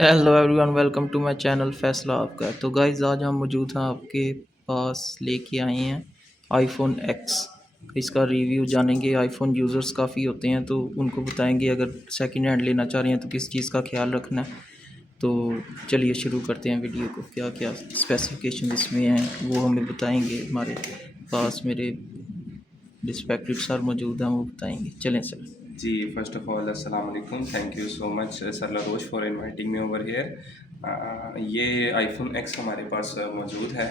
Hello everyone, welcome to my channel फैसला आपका। तो गाइज़, आज हम मौजूद हैं आपके पास, लेके आए हैं आईफोन एक्स। इसका रिव्यू जानेंगे। आईफोन यूज़र्स काफ़ी होते हैं तो उनको बताएंगे अगर सेकंड हैंड लेना चाह रहे हैं तो किस चीज़ का ख्याल रखना है। तो चलिए शुरू करते हैं वीडियो को। क्या क्या स्पेसिफिकेशन इसमें हैं वो हमें बताएंगे। हमारे पास मेरे रिस्पेक्टेड सर मौजूद हैं, वो बताएंगे। चलें सर। जी, फर्स्ट ऑफ ऑल अस्सलाम वालेकुम। Thank you so much sir लरोज for inviting me over here. ये आईफोन एक्स हमारे पास मौजूद है।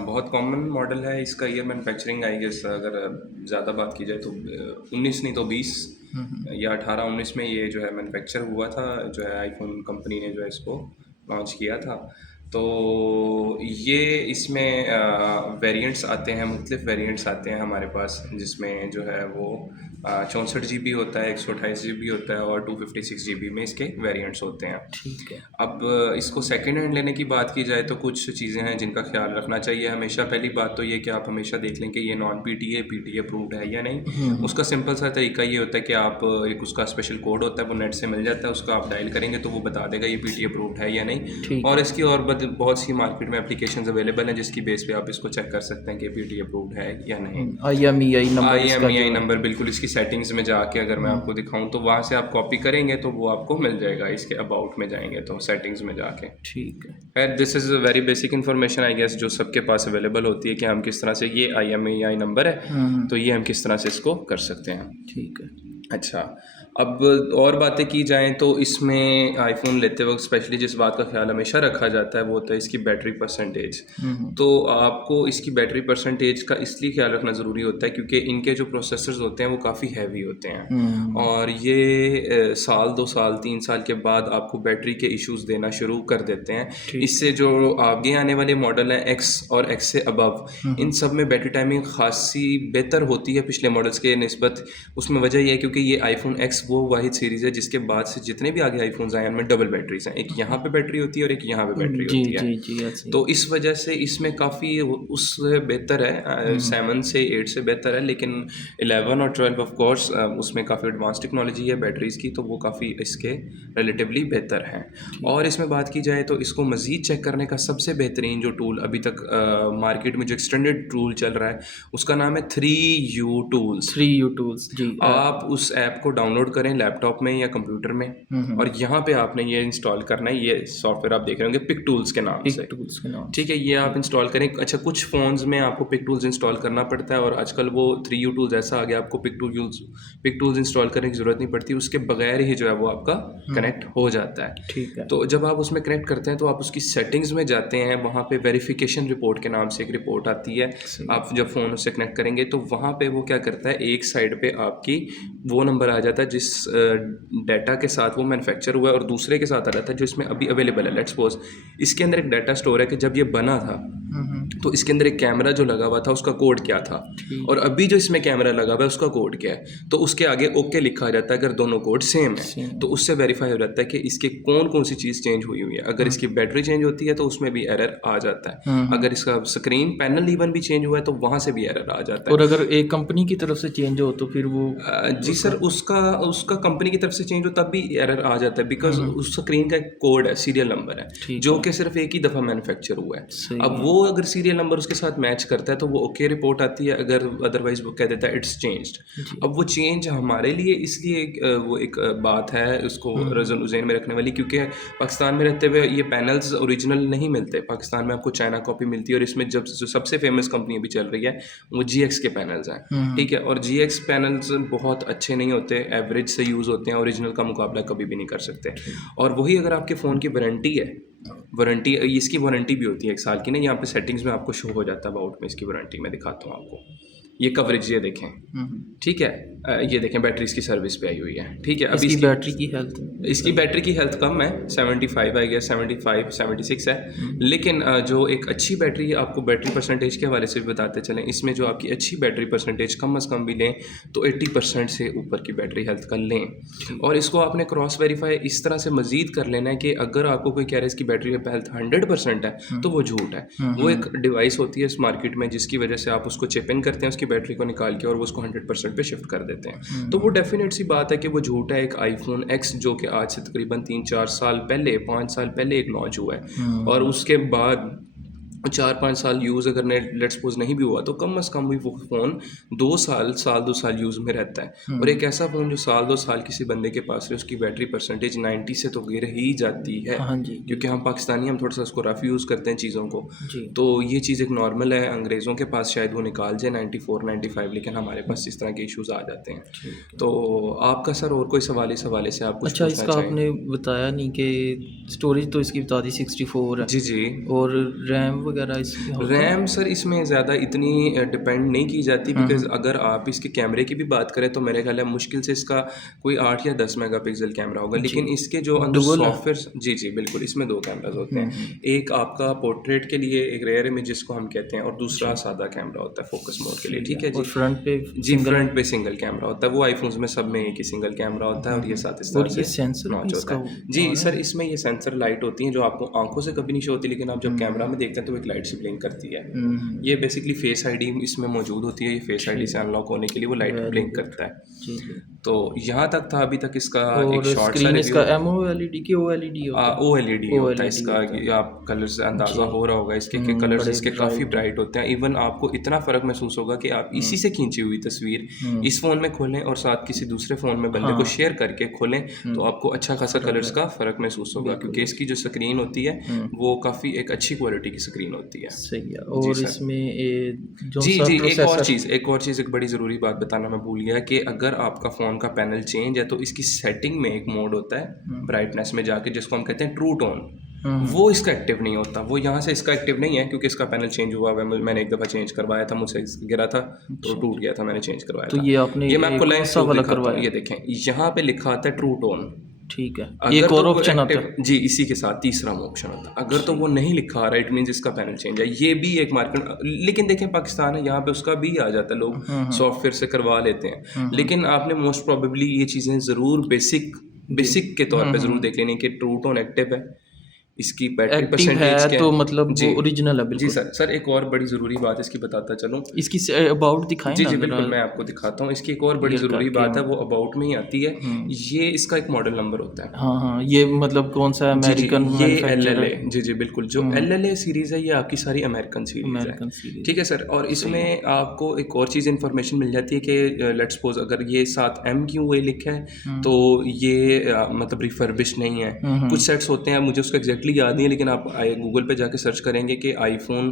बहुत कॉमन मॉडल है। इसका ईयर मैन्युफैक्चरिंग आई गेस अगर ज़्यादा बात की जाए तो 19 नहीं तो 20 या 18-19 में ये जो है मैन्युफैक्चर हुआ था। जो है आईफोन कंपनी ने जो है इसको लॉन्च किया था। तो ये इसमें वेरिएंट्स आते हैं, मुख्तलिफ वेरिएंट्स आते हैं हमारे पास, जिसमें जो है वो 64 GB होता है, 128 GB होता है और 256 GB में इसके वेरिएंट्स होते हैं। ठीक है। अब इसको सेकेंड हैंड लेने की बात की जाए तो कुछ चीज़ें हैं जिनका ख्याल रखना चाहिए हमेशा। पहली बात तो ये कि आप हमेशा देख लें कि ये नॉन PTA अप्रूव्ड है या नहीं। उसका सिंपल सा तरीका ये होता है कि आप एक उसका स्पेशल कोड होता है, वो नेट से मिल जाता है, उसका आप डायल करेंगे तो वो बता देगा ये PTA अप्रूव्ड है या नहीं। ठीक और है। इसकी और बहुत सी मार्केट में एप्लीकेशंस अवेलेबल हैं जिसकी बेस पे आप इसको चेक कर सकते हैं कि PTA अप्रूव्ड है या नहीं। IMEI नंबर इसका IMEI जो है। नंबर बिल्कुल इसकी सेटिंग्स में जाके अगर मैं आपको दिखाऊं तो वहाँ से आप कॉपी करेंगे तो वो आपको मिल जाएगा। इसके अबाउट में जाएंगे तो सेटिंग्स में जाके ठीक है। खैर this is very basic information I guess जो सबके पास अवेलेबल होती है कि हम किस तरह से, ये IMEI नंबर है तो ये हम किस तरह से इसको कर सकते हैं। ठीक है। अच्छा, अब और बातें की जाएँ तो इसमें आईफ़ोन लेते वक़्त स्पेशली जिस बात का ख़्याल हमेशा रखा जाता है वो होता है इसकी बैटरी परसेंटेज। तो आपको इसकी बैटरी परसेंटेज का इसलिए ख़्याल रखना ज़रूरी होता है क्योंकि इनके जो प्रोसेसर्स होते हैं वो काफ़ी हैवी होते हैं और ये साल 2 साल 3 साल के बाद आपको बैटरी के इश्यूज़ देना शुरू कर देते हैं। इससे जो आगे आने वाले मॉडल हैं एक्स और एक्स से अबव, इन सब में बैटरी टाइमिंग ख़ासी बेहतर होती है पिछले मॉडल्स के निस्बत। उसमें वजह ये है क्योंकि ये आईफोन एक्स वो वाहिद सीरीज़ है जिसके बाद से जितने भी आगे आईफोन्स आए हैं उनमें डबल बैटरीज हैं। एक यहाँ पे बैटरी होती है और एक यहाँ पे बैटरी जी होती है। जी जी, ऐसे। तो इस वजह से इसमें काफ़ी उससे बेहतर है, 7 से 8 से बेहतर है। लेकिन 11 और 12 ऑफ कोर्स उसमें काफ़ी एडवांस टेक्नोलॉजी है बैटरीज़ की, तो वो काफ़ी इसके रिलेटिवली बेहतर हैं। और इसमें बात की जाए तो इसको मज़ीद चेक करने का सबसे बेहतरीन जो टूल अभी तक मार्केट में जो एक्सटेंडेड टूल चल रहा है उसका नाम है 3U टूल्स। 3U टूल्स जी। आप उस ऐप को डाउनलोड करें लैपटॉप में या कंप्यूटर में और यहाँ पे आपने ये इंस्टॉल करना है। ये सॉफ्टवेयर आप देख रहे होंगे पिक टूल्स के नाम से। टूल्स के नाम। ठीक है, ये आप इंस्टॉल करें। अच्छा, कुछ फ़ोन्स में आपको पिक टूल्स इंस्टॉल करना पड़ता है और आजकल वो 3U टूल्स ऐसा आ गया आपको पिक टूल्स इंस्टॉल करने की ज़रूरत नहीं पड़ती, उसके बगैर ही जो है वो आपका कनेक्ट हो जाता है। ठीक है। तो जब आप उसमें कनेक्ट करते हैं तो आप उसकी सेटिंग्स में जाते हैं, वहाँ पे वेरिफिकेशन रिपोर्ट के नाम से एक रिपोर्ट आती है। आप जब फ़ोन उससे कनेक्ट करेंगे तो वहाँ पे वो क्या करता है, एक साइड पे आपकी वो नंबर आ जाता है जिस डाटा के साथ वो मैन्युफैक्चर हुआ है और दूसरे के साथ आ जाता है जो इसमें अभी अवेलेबल है। लेट्स सपोज इसके अंदर एक डाटा स्टोर है कि जब ये बना था तो इसके अंदर एक कैमरा जो लगा हुआ था उसका कोड क्या था और अभी जो इसमें कैमरा लगा हुआ है उसका कोड क्या है। तो उसके आगे ओके लिखा जाता है अगर दोनों कोड सेम है तो उससे वेरीफाई हो जाता है कि इसके कौन कौन सी चीज़ चेंज हुई हुई है। अगर इसकी बैटरी चेंज होती है तो उसमें भी एरर आ जाता है। अगर इसका स्क्रीन पैनल इवन भी चेंज हुआ है तो वहाँ से भी एरर आ जाता है। और अगर एक कंपनी की तरफ से चेंज हो तो फिर वो जी सर, उसका कंपनी की तरफ से चेंज हो तब भी एरर आ जाता है बिकॉज उस स्क्रीन का एक कोड है, सीरियल नंबर है जो कि सिर्फ एक ही दफ़ा मैन्युफैक्चर हुआ है। अब वो अगर सीरियल नंबर उसके साथ मैच करता है तो वो ओके रिपोर्ट आती है, अगर अदरवाइज वो कह देता है इट्स चेंज्ड। अब वो चेंज हमारे लिए इसलिए वो एक बात है उसको ज़हन में रखने वाली क्योंकि पाकिस्तान में रहते हुए ये पैनल्स ओरिजिनल नहीं मिलते। पाकिस्तान में आपको चाइना कॉपी मिलती है और इसमें जब जो सबसे फेमस कंपनी अभी चल रही है वो GX के पैनल्स हैं। ठीक है, और GX पैनल्स बहुत अच्छे नहीं होते, एवरेज से यूज़ होते हैं, ओरिजिनल का मुकाबला कभी भी नहीं कर सकते। और वही अगर आपके फ़ोन की वारंटी है, वारंटी इसकी वारंटी भी होती है 1 साल की ना, यहाँ पे सेटिंग्स में आपको शो हो जाता है अबाउट में इसकी वारंटी। मैं दिखाता हूँ आपको, ये कवरेज ये देखें। ठीक है, ये देखें बैटरी इसकी सर्विस पे आई हुई है। ठीक है, अभी इसकी बैटरी की हेल्थ, इसकी बैटरी की हेल्थ कम है, 75 आई गया, 75 76 है। लेकिन जो एक अच्छी बैटरी आपको बैटरी परसेंटेज के हवाले से भी बताते चलें, इसमें जो आपकी अच्छी बैटरी परसेंटेज कम अज़ कम भी लें तो 80% से ऊपर की बैटरी हेल्थ का लें। और इसको आपने क्रॉस वेरीफाई इस तरह से मज़ीद कर लेना है कि अगर आपको कोई कह रहा है इसकी बैटरी हेल्थ 100% है तो वो झूठ है। वो एक डिवाइस होती है इस मार्केट में जिसकी वजह से आप उसको चिप इन करते हैं, उसकी बैटरी को निकाल के और वो उसको 100% पे शिफ्ट कर देते हैं। तो वो डेफिनेट सी बात है कि वो झूठ है। एक आईफोन एक्स जो कि आज से तकरीबन 3-4 साल पहले, 5 साल पहले एक लॉन्च हुआ है, और उसके बाद 4-5 साल यूज़ अगर लेट्स सपोज नहीं भी हुआ तो कम अज़ कम भी वो फ़ोन 2 साल यूज़ में रहता है। और एक ऐसा फ़ोन जो 1-2 साल किसी बंदे के पास है, उसकी बैटरी परसेंटेज 90 से तो गिर ही जाती है। हाँ जी, क्योंकि हम पाकिस्तानी, हम थोड़ा सा उसको रफ़ यूज़ करते हैं चीज़ों को, जी। तो ये चीज़ एक नॉर्मल है। अंग्रेज़ों के पास शायद वो निकाल जाए 94-95, लेकिन हमारे पास इस तरह के इश्यूज़ आ जाते हैं। तो आपका सर और कोई सवाल, इस हवाले से आप कुछ अच्छा, पूछना इसका चाहें? आपने बताया नहीं कि स्टोरेज तो इसकी बता दी 64 है, जी, जी। और रैम वगैरह इसकी होता है? रैम सर इसमें ज़्यादा इतनी डिपेंड नहीं की जाती, बिकॉज़ अगर आप इसके कैमरे की भी बात करें तो मेरे ख्याल है मुश्किल से इसका कोई 8 या 10 मेगापिक्सल कैमरा होगा। जी। लेकिन इसके जो अंदर डुअल है? सॉफ्टवेयर, जी, जी, बिल्कुल, इसमें 2 कैमराज़ होते हैं। एक आपका पोर्ट्रेट के लिए, एक रेयर इमेज जिसको हम कहते हैं, और दूसरा सादा कैमरा होता है फोकस मोड के लिए, ठीक है जी। और फ्रंट पे जी, फ्रंट पे सिंगल कैमरा होता है। वो आईफ़ोन्स में सब में एक ही सिंगल कैमरा होता है, और ये साथ इस और तरह ये से सेंसर भी नॉच इसका होता है। जी सर, इसमें ये सेंसर लाइट होती हैं जो आपको आँखों से कभी नहीं शो होती, लेकिन आप जब कैमरा में देखते हैं तो एक लाइट सी ब्लिंक करती है। ये बेसिकली फेस आईडी इसमें मौजूद होती है। ये फेस आईडी से अनलॉक होने के लिए वो लाइट ब्लिंक करता है। जी, जी। तो यहाँ तक था अभी तक इसका एक और शॉर्ट सा स्क्रीन इसका रिव्यू। एमओएलईडी की ओएलईडी होता है? OLED होता है OLED इसका। होता है। ये आप कलर से अंदाज़ा जी। हो रहा होगा इसके कि कलर्स बड़े इसके काफ़ी bright ब्राइट होते हैं। इवन आपको इतना फ़र्क महसूस होगा कि आप इसी से खींची हुई तस्वीर इस फ़ोन में खोलें और साथ किसी दूसरे फ़ोन में बंदे को शेयर करके खोलें, तो आपको अच्छा खासा कलर्स का फ़र्क महसूस होगा, क्योंकि इसकी जो स्क्रीन होती है वो काफ़ी एक अच्छी क्वालिटी की स्क्रीन होती है। सही है। जी और सर। इसमें जो जी, सा जी, प्रोसेसर एक और चीज़, एक बड़ी ज़रूरी बात बताना मैं भूल गया कि अगर आपका फ़ोन का पैनल चेंज है तो इसकी सेटिंग में एक मोड होता है ब्राइटनेस में जाके, जिसको हम कहते हैं ट्रू टोन। वो इसका एक्टिव नहीं होता। वो यहाँ से इसका एक्टिव नहीं है क्योंकि इसका पैनल चेंज हुआ हुआ है। मैंने एक दफ़ा चेंज करवाया था, मुझसे गिरा था तो टूट गया था, मैंने चेंज करवाया तो था। ये आपने ये मैं आपको लाइव कौन-सा प्रूफ वाला दिखाता हूँ। करवाया? ये देखें, यहाँ पे लिखा आता है ट्रू टोन। ठीक है। अगर एक तो और वो ऑप्शन आता एक्टिव, है? जी, इसी के साथ तीसरा ऑप्शन होता है। अगर तो वो नहीं लिखा आ रहा है, इट मीन्स इसका पैनल चेंज है। ये भी एक मार्केट, लेकिन देखें पाकिस्तान है, यहाँ पे उसका भी आ जाता है, लोग सॉफ्टवेयर से करवा लेते हैं। लेकिन आपने मोस्ट प्रोबेबली ये चीज़ें ज़रूर बेसिक के तौर पे ज़रूर देख लेनी कि ट्रू टोन एक्टिव है, इसकी बैटरी एक्टिव परसेंटेज है क्या तो है। मतलब जी, वो ओरिजिनल है जी बिल्कुल। सर, एक और बड़ी ज़रूरी बात इसकी बताता चलूँ। इसकी अबाउट दिखाएँ जी, ना जी, ज़रा, बिल्कुल, मैं आपको दिखाता हूँ। इसकी एक और बड़ी क्लियर ज़रूरी करके बात है, हम। वो अबाउट में ही आती है। ये इसका एक मॉडल नंबर होता है। हाँ, हाँ, ये मतलब कौन-सा जी, जी, अमेरिकन ये मैन्युफैक्चरर? LLA, जी, जी, बिल्कुल, जो LLA सीरीज़ है ये आपकी सारी अमेरिकन सीरीज़ है। American series. ठीक है सर, और इसमें आपको एक और चीज़ इन्फॉर्मेशन मिल जाती है कि लेट्स सपोज अगर ये साथ MQA लिखा है तो ये मतलब रिफर्बिश्ड नहीं है। कुछ सेट्स होते हैं, मुझे उसका एग्जैक्टली याद नहीं है, लेकिन आप गूगल पे जाके सर्च करेंगे कि आईफोन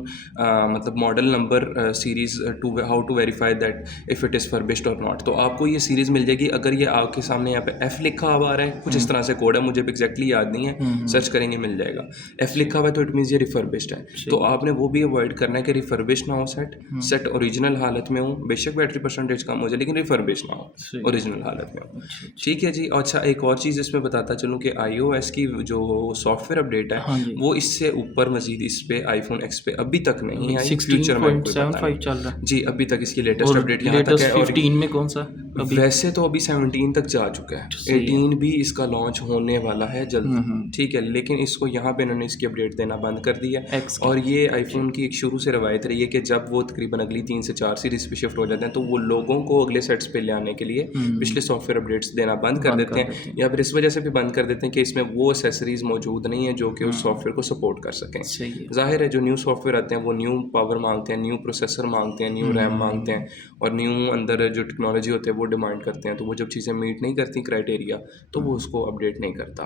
मतलब model number series to how to verify that if it is furbished और नॉट, तो आपको ये सीरीज़ मिल जाएगी। अगर ये आपके सामने यहाँ पे F लिखा हुआ आ रहा है, कुछ इस तरह से कोड है, मुझे एग्जैक्टली याद नहीं है, सर्च करेंगे मिल जाएगा। F लिखा हुआ है तो इट मीन्स ये रिफर्बिश्ड है। तो आपने वो भी अवॉइड करना है कि रिफर्बिश्ड ना हो सेट ओरिजिनल हालत में हो, बेशक बैटरी परसेंटेज कम हो जाए लेकिन रिफर्बिश्ड ना हो, ओरिजिनल हालत में हो। ठीक है जी। अच्छा, एक और चीज़ इसमें बताता चलूँ कि iOS की जो सॉफ्टवेयर अपडेट है हाँ जी। वो इससे ऊपर मजीद इस पे आईफोन X पे अभी तक नहीं आई। 16.75 फ्यूचर में कोई पता नहीं। चल रहा है। जी, अभी तक इसकी लेटेस्ट और अपडेट यहाँ तक लेटेस्ट है। और 15 में कौन सा अभी? वैसे तो अभी 17 तक जा चुका है, 18 भी इसका लॉन्च होने वाला है जल्द। ठीक है, लेकिन इसको यहाँ पे इन्होंने इसकी अपडेट देना बंद कर दिया। X की। और ये आईफोन की एक शुरू से रवायत रही है कि जब वो तकरीबन अगली 3 से 4 सीरीज़ पे शिफ्ट हो जाते हैं तो वो लोगों को अगले सेट्स पे ले आने के लिए पिछले सॉफ्टवेयर अपडेट्स देना बंद कर देते हैं, या फिर इस वजह से भी बंद कर देते हैं कि इसमें वो एक्सेसरीज मौजूद नहीं है जो कि उस सॉफ्टवेयर को सपोर्ट कर सकें। सही है। ज़ाहिर है, जो न्यू सॉफ्टवेयर आते हैं वो न्यू पावर मांगते हैं, न्यू प्रोसेसर मांगते हैं, न्यू रैम मांगते हैं, और न्यू अंदर जो टेक्नोलॉजी होती है वो डिमांड करते हैं। तो वो जब चीज़ें मीट नहीं करती क्राइटेरिया तो वो उसको अपडेट नहीं करता।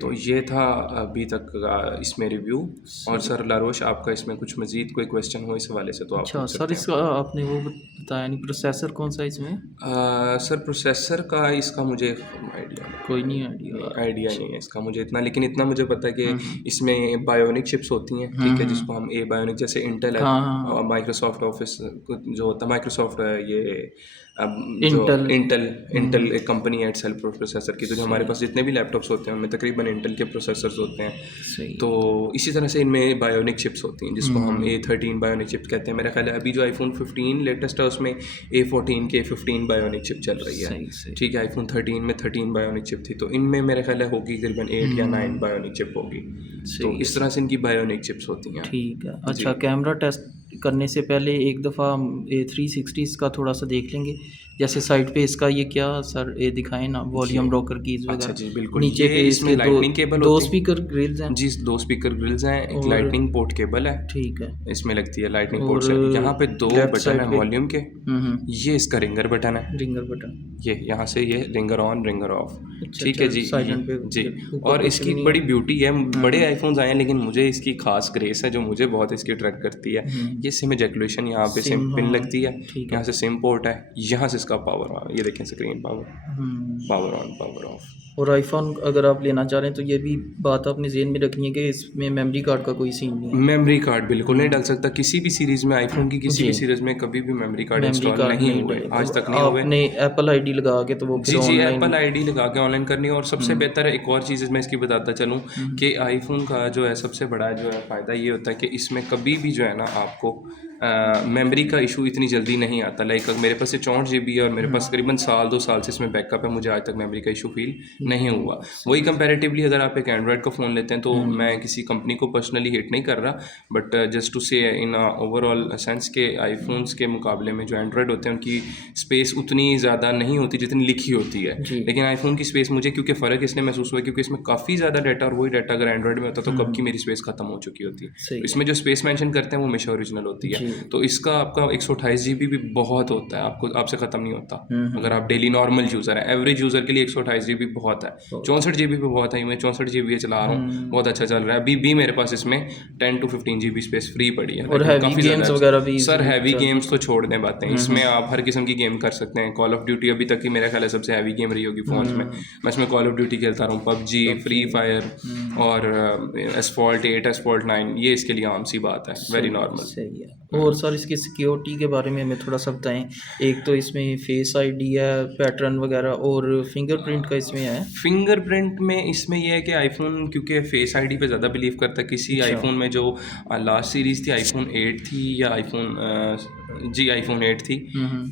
तो ये था अभी तक का इसमें रिव्यू। और सर लारोश, आपका इसमें कुछ मज़ीद कोई क्वेश्चन हो इस हवाले से तो आप अच्छा पूछ सर, सकते हैं। इसका आपने वो बताया नहीं, प्रोसेसर कौन सा इसमें? सर प्रोसेसर का इसका मुझे आइडिया कोई नहीं आइडिया। नहीं है इसका मुझे इतना, लेकिन इतना मुझे पता है कि इसमें बायोनिक चिप्स होती हैं, ठीक है, जिसको हम बायोनिक, जैसे इंटेल है, हाँ। माइक्रोसॉफ्ट ऑफिस जो होता है, माइक्रोसॉफ्ट ये जो इंटेल। इंटेल एक कंपनी है सेल प्रोसेसर की, तो जो हमारे पास जितने भी लैपटॉप्स होते हैं उनमें तकरीबन इंटेल के प्रोसेसर्स होते हैं। सही। तो इसी तरह से इनमें बायोनिक चिप्स होती हैं जिसको हम A13 बायोनिक चिप कहते हैं। मेरा ख्याल है अभी जो आईफोन 15 लेटेस्ट है उसमें A14 के 15 बायोनिक चिप चल रही है। सही। ठीक है, आईफोन 13 में 13 बायोनिक चिप थी, तो इनमें मेरे ख्याल है होगी तकरीबन 8 या 9 बायोनिक चिप होगी। तो इस तरह से इनकी बायोनिक चिप्स होती हैं। ठीक है। अच्छा, कैमरा टेस्ट करने से पहले एक दफ़ा 360 का थोड़ा सा देख लेंगे। जैसे साइड पे इसका ये क्या सर ये दिखाएं ना, वॉल्यूम रॉकर कीज़ अच्छा वगैरह। जी, बिल्कुल। नीचे ये पे इसमें इसके दो लाइटनिंग केबल दो होती है। स्पीकर ग्रिल्स हैं। जी, 2 स्पीकर ग्रिल्स हैं, एक और लाइटनिंग पोर्ट केबल है, ठीक है। इसमें लगती है लाइटनिंग पोर्ट और से। यहाँ पे 2 लेफ्ट बटन साइड है पे वॉल्यूम के, ये इसका रिंगर बटन है। Ringer button. ये यहाँ से ये रिंगर ऑन रिंगर ऑफ, अच्छा ठीक है अच्छा, जी। साइलेंट पे जी, ऊपर और कुछ भी इसकी नहीं बड़ी है। ब्यूटी है, बड़े आईफोन्स आए हैं लेकिन मुझे इसकी खास ग्रेस है जो मुझे बहुत इसकी अट्रैक्ट करती है। ये सिम इजैकुलेशन, यहाँ पे सिम सिम पिन हाँ, लगती है, ठीक यहाँ है। से सिम पोर्ट है, यहाँ से इसका पावर ऑन, ये देखें screen power, power on power of. और आईफोन अगर आप लेना चाह रहे हैं तो ये भी बात आपने ज़हन में रखनी है कि इसमें मेमोरी कार्ड का कोई सीन नहीं है। मेमोरी कार्ड बिल्कुल नहीं डल सकता किसी भी सीरीज़ में, आईफोन की किसी जी, भी सीरीज़ में कभी भी memory card memory install card नहीं नहीं हुए, डलेगा। आज तक नहीं हुए। आपने एप्पल आईडी लगा के तो वो फिर जी जी, ऑनलाइन। एप्पल आईडी लगा के ऑनलाइन करनी है। और सबसे बेहतर है, एक और चीज़ मैं इसकी बताता चलूँ कि आईफोन का जो है सबसे बड़ा जो है फ़ायदा ये होता है कि इसमें कभी भी जो है ना आपको मेमोरी का इशू इतनी जल्दी नहीं आता। लाइक मेरे पास ये 64 GB है और मेरे पास तकरीबन साल 2 साल से इसमें बैकअप है, मुझे आज तक मेमोरी का इशू फील नहीं हुआ। वही कंपैरेटिवली अगर आप एक एंड्रॉयड का फ़ोन लेते हैं तो मैं किसी कंपनी को पर्सनली हिट नहीं कर रहा, बट जस्ट टू से इन ओवरऑल सेंस के आईफोन्स के मुकाबले में जो एंड्रॉयड होते हैं उनकी स्पेस उतनी ज़्यादा नहीं होती जितनी लिखी होती है। लेकिन आईफोन की स्पेस मुझे क्योंकि फ़र्क इसलिए महसूस हुआ क्योंकि इसमें काफ़ी ज़्यादा डाटा, और वही डाटा अगर एंड्रॉयड में होता तो कब की मेरी स्पेस खत्म हो चुकी होती है। तो इसमें जो स्पेस मेंशन करते हैं वो हमेशा ओरिजिनल होती है। तो इसका आपका 128 GB भी बहुत होता है, आपको आपसे ख़त्म नहीं होता। अगर आप डेली नॉर्मल यूज़र है, एवरेज यूज़र के लिए 128 GB बहुत है। 64 GB भी बहुत है, मैं 64 GB चला रहा हूँ, बहुत अच्छा चल रहा है। अभी भी मेरे पास इसमें 10 to 15 GB स्पेस फ्री पड़ी है। और हैवी गेम्स वगैरह भी सर हैवी गेम्स तो छोड़ दें बातें, इसमें आप हर किस्म की गेम कर सकते हैं। कॉल ऑफ ड्यूटी अभी तक की मेरा ख्याल है सबसे हैवी गेम रही होगी फ़ोन्स में। मैं इसमें कॉल ऑफ ड्यूटी खेलता रहा हूँ, पबजी, फ्री फायर और एसफॉल्ट 8, एसफॉल्ट 9, ये इसके लिए आम सी बात है, वेरी नॉर्मल। सही है। और सर इसकी सिक्योरिटी के बारे में हमें थोड़ा सा बताएं। एक तो इसमें फेस आईडी है, पैटर्न वगैरह, और फिंगरप्रिंट का इसमें है। फिंगरप्रिंट में इसमें यह है कि आईफोन क्योंकि फेस आईडी पे ज़्यादा बिलीव करता है। किसी आईफोन में जो लास्ट सीरीज़ थी, आईफोन 8 थी या आईफोन 8 थी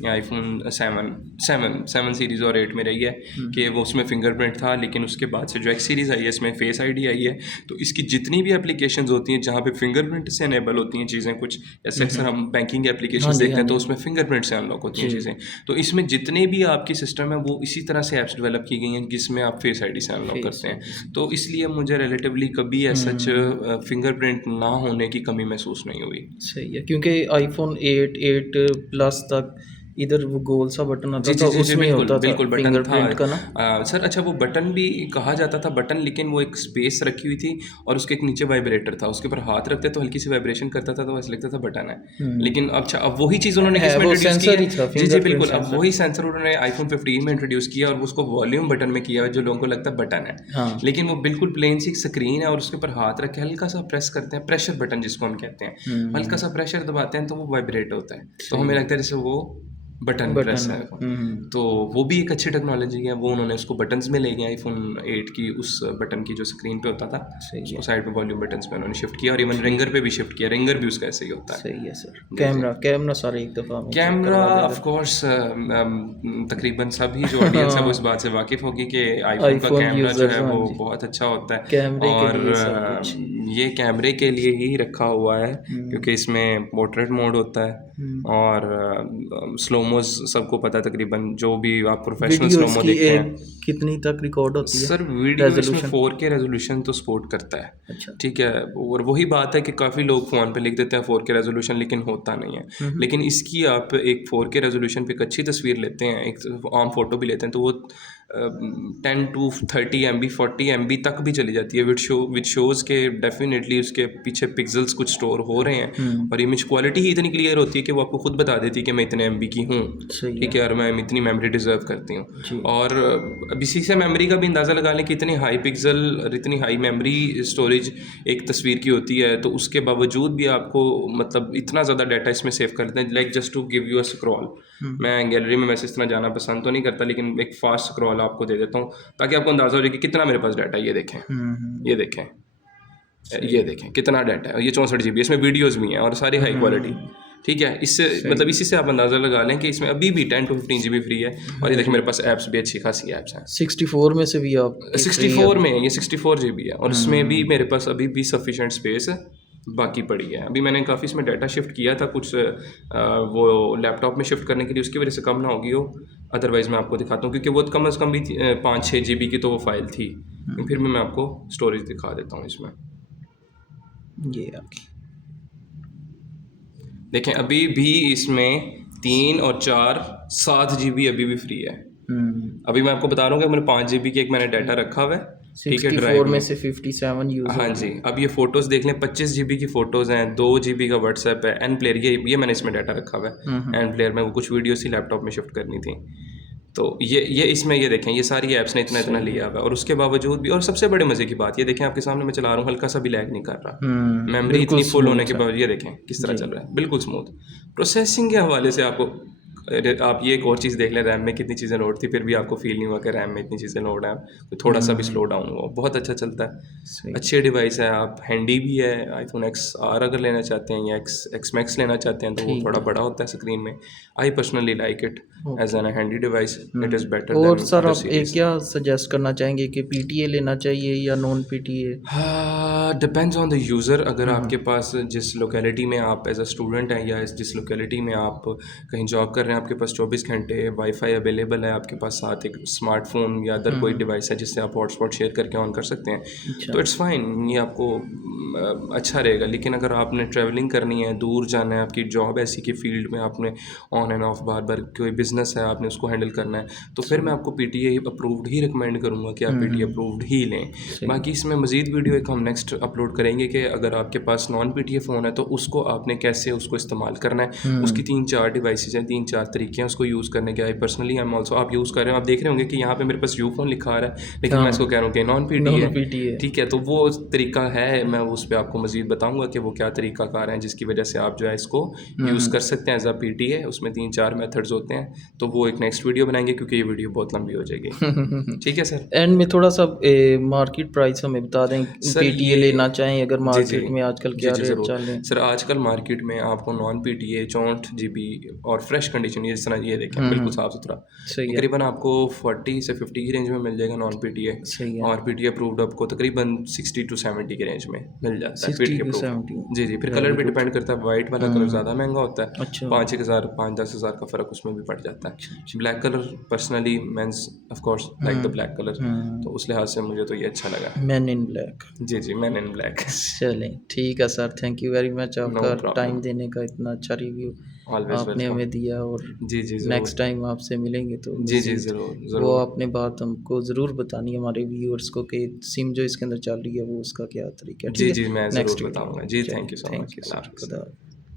या आईफोन 7 सीरीज़ और 8 में रही है कि वो उसमें फिंगरप्रिंट था। लेकिन उसके बाद से जो एक्स सीरीज़ आई है इसमें फेस आईडी आई है। तो इसकी जितनी भी एप्लीकेशंस होती हैं जहाँ पे फिंगरप्रिंट से अनेबल होती हैं चीज़ें, कुछ जैसे अक्सर हम बैंकिंग एप्लीकेशंस देखते हैं तो उसमें फिंगरप्रिंट से अनलॉक होती हैं चीज़ें। तो इसमें जितने भी आपके सिस्टम है वो इसी तरह से ऐप्स डेवलप की गई हैं जिसमें आप फेस आईडी से अनलॉक करते हैं। तो इसलिए मुझे रिलेटिवली कभी सच फिंगरप्रिंट ना होने की कमी महसूस नहीं हुई। सही है, क्योंकि आईफोन 8 प्लस तक इधर वो गोल सा बटन आता था, उसमें होता था फिंगरप्रिंट का ना। सर अच्छा, वो बटन भी कहा जाता था बटन, लेकिन वो एक स्पेस रखी हुई थी और उसके एक नीचे वाइब्रेटर था, उसके ऊपर हाथ रखते तो हल्की सी वाइब्रेशन करता था तो ऐसा लगता था बटन है। लेकिन अच्छा अब वही चीज़ उन्होंने किसमें इंट्रोड्यूस की है? जी जी बिल्कुल, अब वही सेंसर उन्होंने आईफोन 15 में इंट्रोड्यूस किया और उसको वॉल्यूम बटन में किया जो लोगों को लगता है बटन है। लेकिन वो बिल्कुल प्लेन सी स्क्रीन है और उसके ऊपर हाथ रख के हल्का सा प्रेस करते हैं, प्रेशर बटन जिसको हम कहते हैं, हल्का सा प्रेशर दबाते हैं तो वो वाइब्रेट होता है। तो हमें लगता है जैसे वो बटन प्रेस है। तो वो भी एक अच्छी टेक्नोलॉजी है, वो उन्होंने उसको बटन्स में ले गए। आईफोन 8 की उस बटन की जो स्क्रीन पे होता था उसको साइड पे वॉल्यूम बटन्स पे उन्होंने शिफ्ट किया और इवन रिंगर पे भी शिफ्ट किया। रिंगर भी उसका ऐसे ही होता है। सही है सर। कैमरा सारे एक दफ़ा कैमरा ऑफ कोर्स तकरीबन सभी जो ऑडियंस है वो इस बात से वाकिफ़ होगी कि आईफोन का कैमरा जो है वो बहुत अच्छा होता है और ये कैमरे के लिए ही रखा हुआ है क्योंकि इसमें पोर्ट्रेट मोड होता है और स्लोमोज सबको पता है तकरीबन, जो भी आप प्रोफेशनल स्लोमो देखते हैं। कितनी तक रिकॉर्ड होती है सर? वीडियो इसमें 4K रेजोल्यूशन तो सपोर्ट करता है। अच्छा ठीक है, और वही बात है कि काफ़ी लोग फ़ोन पे लिख देते हैं 4K रेजोल्यूशन, लेकिन होता नहीं है। लेकिन इसकी आप एक 4K रेजोल्यूशन पे एक अच्छी तस्वीर लेते हैं, एक आम फोटो भी लेते हैं तो वो 10 to 30 MB 40 MB तक भी चली जाती है विच शोज़ के डेफिनेटली उसके पीछे पिक्सल्स कुछ स्टोर हो रहे हैं और इमेज क्वालिटी ही इतनी क्लियर होती है कि वो आपको खुद बता देती है कि मैं इतने MB की हूँ, ठीक है, और मैं इतनी मेमोरी डिज़र्व करती हूँ। और अब इसी से मेमोरी का भी अंदाज़ा लगा लें कि इतनी हाई पिक्सल और इतनी हाई मेमोरी स्टोरेज एक तस्वीर की होती है तो उसके बावजूद भी आपको मतलब इतना ज़्यादा डाटा इसमें सेव कर देते हैं। Like just to give you a scroll, मैं गैलरी में वैसे इस तरह जाना पसंद तो नहीं करता लेकिन एक फास्ट स्क्रॉल आपको दे देता हूँ ताकि आपको अंदाज़ा हो जाए कि कितना मेरे पास डाटा है। ये देखें, ये देखें, ये देखें कितना डाटा है। ये 64 GB, इसमें वीडियोस भी हैं और सारी हाई क्वालिटी, ठीक है। इससे मतलब इसी से आप अंदाज़ा लगा लें कि इसमें अभी भी 10 to 15 GB फ्री है और ये देखिए मेरे पास ऐप्स भी अच्छी खासी ऐप्स हैं। 64 में से भी आप 64 में ये 64 GB है और इसमें भी मेरे पास अभी भी सफिशेंट स्पेस है बाकी पड़ी है। अभी मैंने काफ़ी इसमें डाटा शिफ्ट किया था कुछ वो लैपटॉप में शिफ्ट करने के लिए, उसकी वजह से कम ना होगी वो। अदरवाइज़ मैं आपको दिखाता हूँ, क्योंकि वो कम अज़ कम भी 5-6 GB की तो वो फाइल थी। फिर भी मैं आपको स्टोरेज दिखा देता हूँ इसमें। ये आगे देखें अभी भी इसमें 3 और 4 7 GB अभी भी फ्री है। अभी मैं आपको बता रहा हूँ कि मैंने 5 GB की एक मैंने डाटा रखा हुआ है, ठीक है, 64 ड्राइव में में। से 57 यूज़ हाँ हो जी, गए। अब ये फ़ोटोज़ देख लें, 25 GB की फ़ोटोज़ हैं, 2 GB का व्हाट्सएप है, एन प्लेयर ये मैंने इसमें डाटा रखा हुआ है। एन प्लेयर में वो कुछ वीडियोस ही लैपटॉप में शिफ्ट करनी थी, तो ये इसमें ये देखें, ये सारी ऐप्स ने इतना लिया हुआ है, और उसके बावजूद भी। और सबसे बड़े मज़े की बात ये देखें, आपके सामने मैं चला रहा हूँ, हल्का सा भी लैग नहीं कर रहा। मेमोरी बिल्कुल इतनी फुल होने स्मूथ के है। बावजूद ये देखें किस तरह जी। चल रहा है, बिल्कुल स्मूथ। प्रोसेसिंग के हवाले से आपको आप ये एक और चीज़ देख लें, रैम में कितनी चीज़ें लोड थी, फिर भी आपको फील नहीं हुआ कि रैम में इतनी चीज़ें लोड हैं, तो थोड़ा सा भी स्लो डाउन हुआ, बहुत अच्छा चलता है। सही। अच्छे डिवाइस है, आप हैंडी भी है। आईफोन XR अगर लेना चाहते हैं या X Max लेना चाहते हैं तो वो ठीक थोड़ा है। बड़ा होता है स्क्रीन में। I personally like it as an handy device, it is better और देन सर अदर आप सीरीज। क्या सजेस्ट करना चाहेंगे कि PTA लेना चाहिए या नॉन PTA? हाँ, डिपेंड्स ऑन द यूज़र। अगर आपके पास जिस लोकेलिटी में आप एज अ स्टूडेंट हैं, या जिस लोकेलिटी में आप कहीं जॉब कर रहे हैं, आपके पास 24 घंटे वाईफाई अवेलेबल है, आपके पास साथ एक स्मार्टफोन या अदर कोई डिवाइस है जिससे आप हॉटस्पॉट शेयर करके ऑन कर सकते हैं, अच्छा। तो इट्स फाइन, ये आपको अच्छा रहेगा। लेकिन अगर आपने ट्रैवलिंग करनी है, दूर जाना है, आपकी जॉब ऐसी कि फील्ड में आपने ऑन एंड ऑफ बार बार, कोई बिजनेस है आपने उसको हैंडल करना है, तो फिर मैं आपको PTA अप्रूव्ड ही रिकमेंड करूँगा कि आप PTA अप्रूव्ड ही लें। बाकी इसमें मज़ीद वीडियो एक हम नेक्स्ट अपलोड करेंगे कि अगर आपके पास नॉन PTA फ़ोन है तो उसको आपने कैसे उसको इस्तेमाल करना है। उसकी 3-4 डिवाइसेज हैं, 3-4 तरीके हैं उसको यूज़ करने के। I personally I am also, आप यूज़ कर रहे हो, आप देख रहे होंगे कि यहाँ पे मेरे पास यू फ़ोन लिखा आ रहा है, लेकिन मैं इसको कह रहा हूँ कि नॉन PTA नॉन है, PTA। ठीक है। तो वो तरीका है, मैं उस पर आपको मज़ीद बताऊँगा कि वो क्या तरीका कार है जिसकी वजह से आप जो है इसको यूज़ कर सकते हैं एज अ PTA। उसमें 3-4 मेथड्स होते हैं, तो वो एक नेक्स्ट वीडियो बनाएंगे क्योंकि ये वीडियो बहुत लंबी हो जाएगी। ठीक है सर। एंड में थोड़ा सा मार्केट प्राइस हमें बता दें, सर PTA ये लेना चाहें अगर जी, जी। मार्केट में आजकल जी, क्या जी, रेट ज़रूर। चल रहे हैं? सर आजकल मार्केट में आपको नॉन PTA 64 GB और फ्रेश कंडीशन, ये जिस तरह ये देखें बिल्कुल साफ़-सुथरा, सही है। तकरीबन आपको 40 से 50 की रेंज में मिल जाएगा नॉन PTA। सही है। और PTA अप्रूव्ड आपको तकरीबन 60 टू 70 की रेंज में मिल जाता है 60 PTA to अप्रूव्ड। 70। जी, जी। फिर कलर वेरी पे गुड। डिपेंड करता है, वाइट वाला कलर ज़्यादा महँगा होता है, अच्छा। 5-1 हज़ार 5-10 हज़ार का फ़र्क उसमें भी पड़ जाता है। Black colour personally men's of course like the black colour, तो उस लिहाज से मुझे तो ये अच्छा लगा। Man in black. जी, जी, मैन इन ब्लैक। चलें ठीक है sir, thank you very much no आपका प्रॉब्लम, टाइम देने का, इतना अच्छा रिव्यू ऑलवेज़ आपने वेलकम। हमें दिया। और जी, जी, नेक्स्ट ज़रूर। टाइम आपसे मिलेंगे तो जी, जी, मज़ीद ज़रूर, वो ज़रूर। आपने बात हमको ज़रूर बतानी है, हमारे व्यूअर्स को, कि सिम जो इसके अंदर चल रही है वो उसका क्या तरीका है। जी, ठीक है, जी, मैं ज़रूर नेक्स्ट वीडियो बताऊँगा। में। जी, चलिए thank you so thank much. You Allah sir, हाफ़िज़। खुदा।